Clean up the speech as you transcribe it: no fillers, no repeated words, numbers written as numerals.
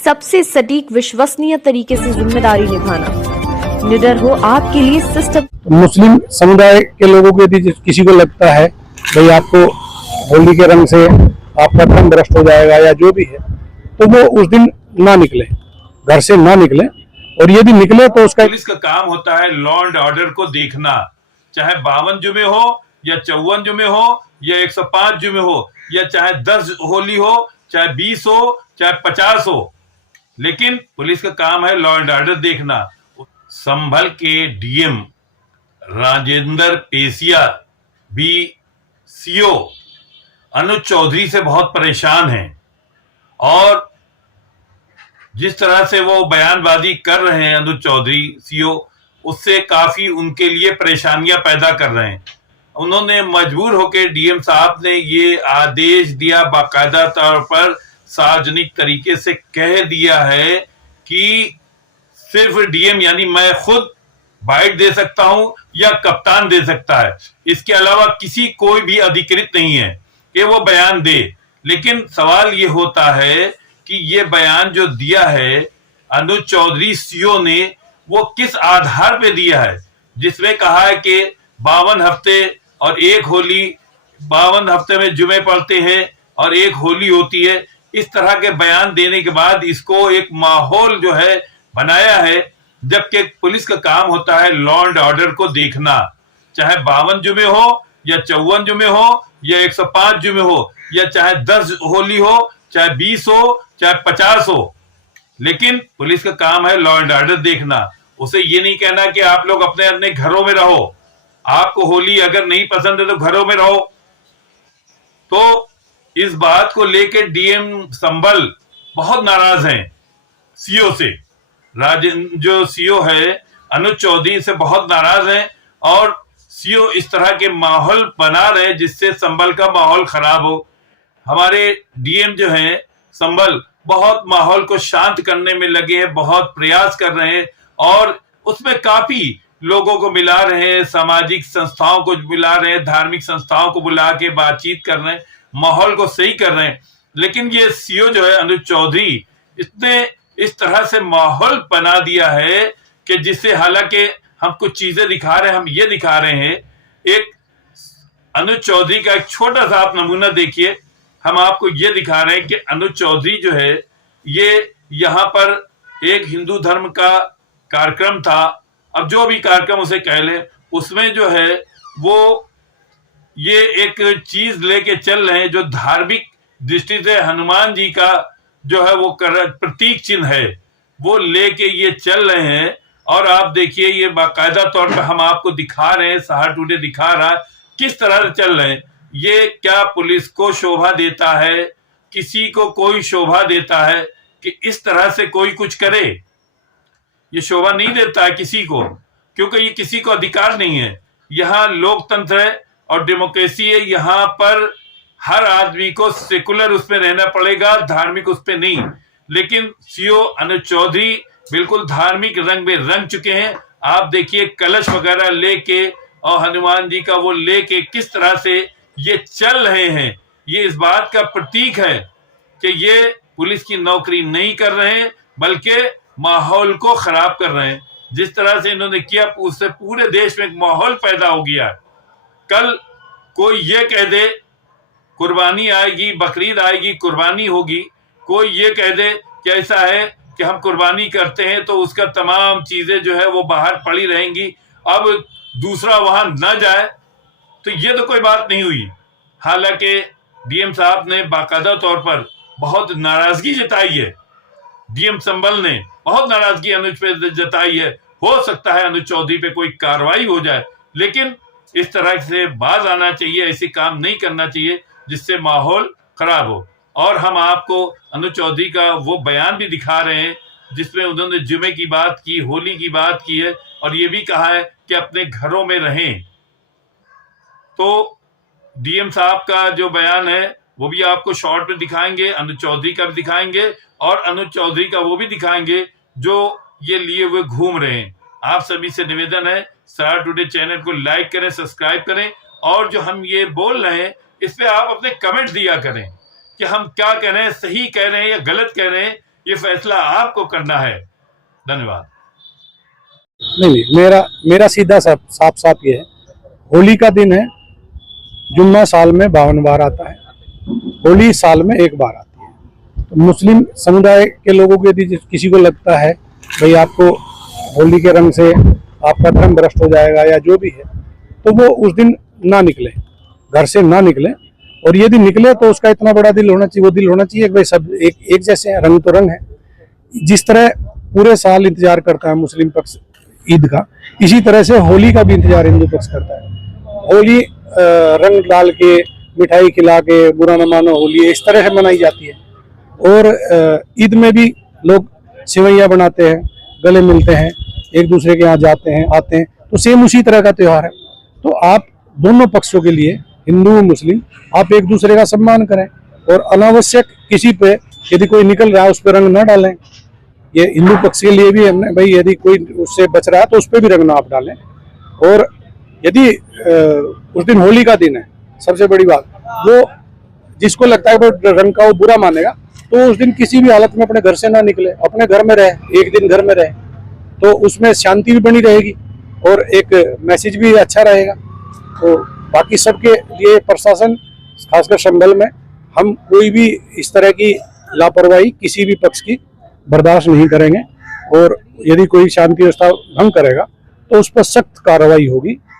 सबसे सटीक विश्वसनीय तरीके से जिम्मेदारी निभाना। निडर हो आपके लिए सिस्टम। मुस्लिम समुदाय के लोगों को यदि किसी को लगता है भाई आपको होली के रंग से आपका धन भ्रष्ट हो जाएगा या जो भी है, तो वो उस दिन ना निकले, घर से ना निकले, और यदि निकले तो उसका पुलिस का काम होता है लॉ एंड ऑर्डर को देखना। चाहे 52 जुमे हो या 54 जुमे हो या 105 जुमे हो या चाहे 10 होली हो, चाहे 20 हो, चाहे 50 हो, लेकिन पुलिस का काम है लॉ एंड ऑर्डर देखना। संभल के डीएम राजेंद्र पेसिया भी सीओ अनुज चौधरी से बहुत परेशान हैं और जिस तरह से वो बयानबाजी कर रहे हैं अनुज चौधरी सीओ, उससे काफी उनके लिए परेशानियां पैदा कर रहे हैं। उन्होंने मजबूर होकर डीएम साहब ने ये आदेश दिया, बाकायदा तौर पर सार्वजनिक तरीके से कह दिया है कि सिर्फ डीएम यानी मैं खुद बाइट दे सकता हूं या कप्तान दे सकता है, इसके अलावा किसी कोई भी अधिकृत नहीं है कि वो बयान दे। लेकिन सवाल ये होता है कि ये बयान जो दिया है अनुज चौधरी सीओ ने, वो किस आधार पे दिया है, जिसमें कहा है कि 52 हफ्ते और एक होली, 52 हफ्ते में जुमे पड़ते हैं और एक होली होती है। इस तरह के बयान देने के बाद इसको एक माहौल जो है बनाया है, जबकि पुलिस का काम होता है लॉ एंड ऑर्डर को देखना। चाहे 52 जुमे हो या 54 जुमे हो या 105 जुमे हो या चाहे 10 होली हो, चाहे 20 हो, चाहे 50 हो, लेकिन पुलिस का काम है लॉ एंड ऑर्डर देखना। उसे ये नहीं कहना कि आप लोग अपने अपने घरों में रहो, आपको होली अगर नहीं पसंद है तो घरों में रहो। तो इस बात को लेकर डीएम संभल बहुत नाराज हैं सीओ से। जो सीओ है अनुज चौधरी से बहुत नाराज हैं और सीओ इस तरह के माहौल बना रहे जिससे संभल का माहौल खराब हो। हमारे डीएम जो हैं संभल बहुत माहौल को शांत करने में लगे हैं, बहुत प्रयास कर रहे हैं और उसमें काफी लोगों को मिला रहे हैं, सामाजिक संस्थाओं को मिला रहे हैं, धार्मिक संस्थाओं को बुला के बातचीत कर रहे हैं, माहौल को सही कर रहे हैं। लेकिन ये सीओ जो है अनुज चौधरी, इसने इस तरह से माहौल बना दिया है कि जिससे, हालांकि हम कुछ चीजें दिखा रहे हैं, हम ये दिखा रहे हैं, एक अनुज चौधरी का एक छोटा सा आप नमूना देखिए। हम आपको ये दिखा रहे हैं कि अनुज चौधरी जो है, ये यहाँ पर एक हिंदू धर्म का कार्यक्रम था, अब जो भी कार्यक्रम उसे कह ले, उसमें जो है वो ये एक चीज लेके चल रहे हैं जो धार्मिक दृष्टि से हनुमान जी का जो है वो प्रतीक चिन्ह है, वो लेके ये चल रहे हैं। और आप देखिए ये बाकायदा तौर पर हम आपको दिखा रहे हैं, सहार टुडे दिखा रहा है किस तरह से चल रहे हैं। ये क्या पुलिस को शोभा देता है, किसी को कोई शोभा देता है कि इस तरह से कोई कुछ करे? ये शोभा नहीं देता है किसी को, क्योंकि ये किसी को अधिकार नहीं है। यहाँ लोकतंत्र है और डेमोक्रेसी है, यहाँ पर हर आदमी को सेकुलर उसमें रहना पड़ेगा, धार्मिक उस पर नहीं। लेकिन सीओ अनुज चौधरी बिल्कुल धार्मिक रंग में रंग चुके हैं। आप देखिए कलश वगैरह लेके और हनुमान जी का वो लेके किस तरह से ये चल रहे हैं। ये इस बात का प्रतीक है कि ये पुलिस की नौकरी नहीं कर रहे हैं, बल्कि माहौल को खराब कर रहे हैं। जिस तरह से इन्होंने किया, उससे पूरे देश में एक माहौल पैदा हो गया। कल कोई ये कह दे कुर्बानी आएगी, बकरीद आएगी, कुर्बानी होगी, कोई ये कह दे कि ऐसा है कि हम कुर्बानी करते हैं तो उसका तमाम चीजें जो है वो बाहर पड़ी रहेंगी, अब दूसरा वहां न जाए, तो ये तो कोई बात नहीं हुई। हालांकि डीएम साहब ने बाकायदा तौर पर बहुत नाराजगी जताई है, डीएम संभल ने बहुत नाराजगी अनुज पे जताई है। हो सकता है अनुज चौधरी पे कोई कार्रवाई हो जाए, लेकिन इस तरह से बाज आना चाहिए, ऐसे काम नहीं करना चाहिए जिससे माहौल खराब हो। और हम आपको अनुज चौधरी का वो बयान भी दिखा रहे हैं जिसमें उन्होंने जुमे की बात की, होली की बात की है और ये भी कहा है कि अपने घरों में रहें। तो डीएम साहब का जो बयान है वो भी आपको शॉर्ट में दिखाएंगे, अनुज चौधरी का भी दिखाएंगे और अनुज चौधरी का वो भी दिखाएंगे जो ये लिए हुए घूम रहे हैं। आप सभी से निवेदन है, सहार टुडे चैनल को लाइक करें, सब्सक्राइब करें और जो हम ये बोल रहे हैं इस पे आप अपने कमेंट दिया करें कि हम क्या कह रहे हैं, सही कह रहे हैं या गलत कह रहे हैं, ये फैसला आपको करना है। धन्यवाद। नहीं, मेरा सीधा साफ साफ ये है, होली का दिन है, जुम्मा साल में 52 बार आता है, होली साल में एक बार आती है। तो मुस्लिम समुदाय के लोगों को यदि किसी को लगता है भाई आपको होली के रंग से आपका धर्म भ्रष्ट हो जाएगा या जो भी है, तो वो उस दिन ना निकले, घर से ना निकले। और यदि निकले तो उसका इतना बड़ा दिल होना चाहिए, वो दिल होना चाहिए कि भाई सब एक जैसे हैं, रंग तो रंग है। जिस तरह पूरे साल इंतजार करता है मुस्लिम पक्ष ईद का, इसी तरह से होली का भी इंतजार हिंदू पक्ष करता है। होली रंग डाल के, मिठाई खिला के, बुरा न मानो होली, इस तरह से मनाई जाती है। और ईद में भी लोग सेवैयाँ बनाते हैं, गले मिलते हैं, एक दूसरे के यहाँ जाते हैं, आते हैं, तो सेम उसी तरह का त्यौहार है। तो आप दोनों पक्षों के लिए, हिंदू मुस्लिम, आप एक दूसरे का सम्मान करें और अनावश्यक किसी पे यदि कोई निकल रहा है उस पर रंग न डालें। ये हिंदू पक्ष के लिए भी हमने भाई, यदि कोई उससे बच रहा है तो उस पर भी रंग ना आप डालें। और यदि उस दिन होली का दिन है, सबसे बड़ी बात, वो जिसको लगता है कि रंग का वो बुरा मानेगा, तो उस दिन किसी भी हालत में अपने घर से ना निकले, अपने घर में रहे, एक दिन घर में रहे, तो उसमें शांति भी बनी रहेगी और एक मैसेज भी अच्छा रहेगा। तो बाकी सबके लिए प्रशासन, खासकर संभल में, हम कोई भी इस तरह की लापरवाही किसी भी पक्ष की बर्दाश्त नहीं करेंगे। और यदि कोई शांति व्यवस्था भंग करेगा तो उस पर सख्त कार्रवाई होगी।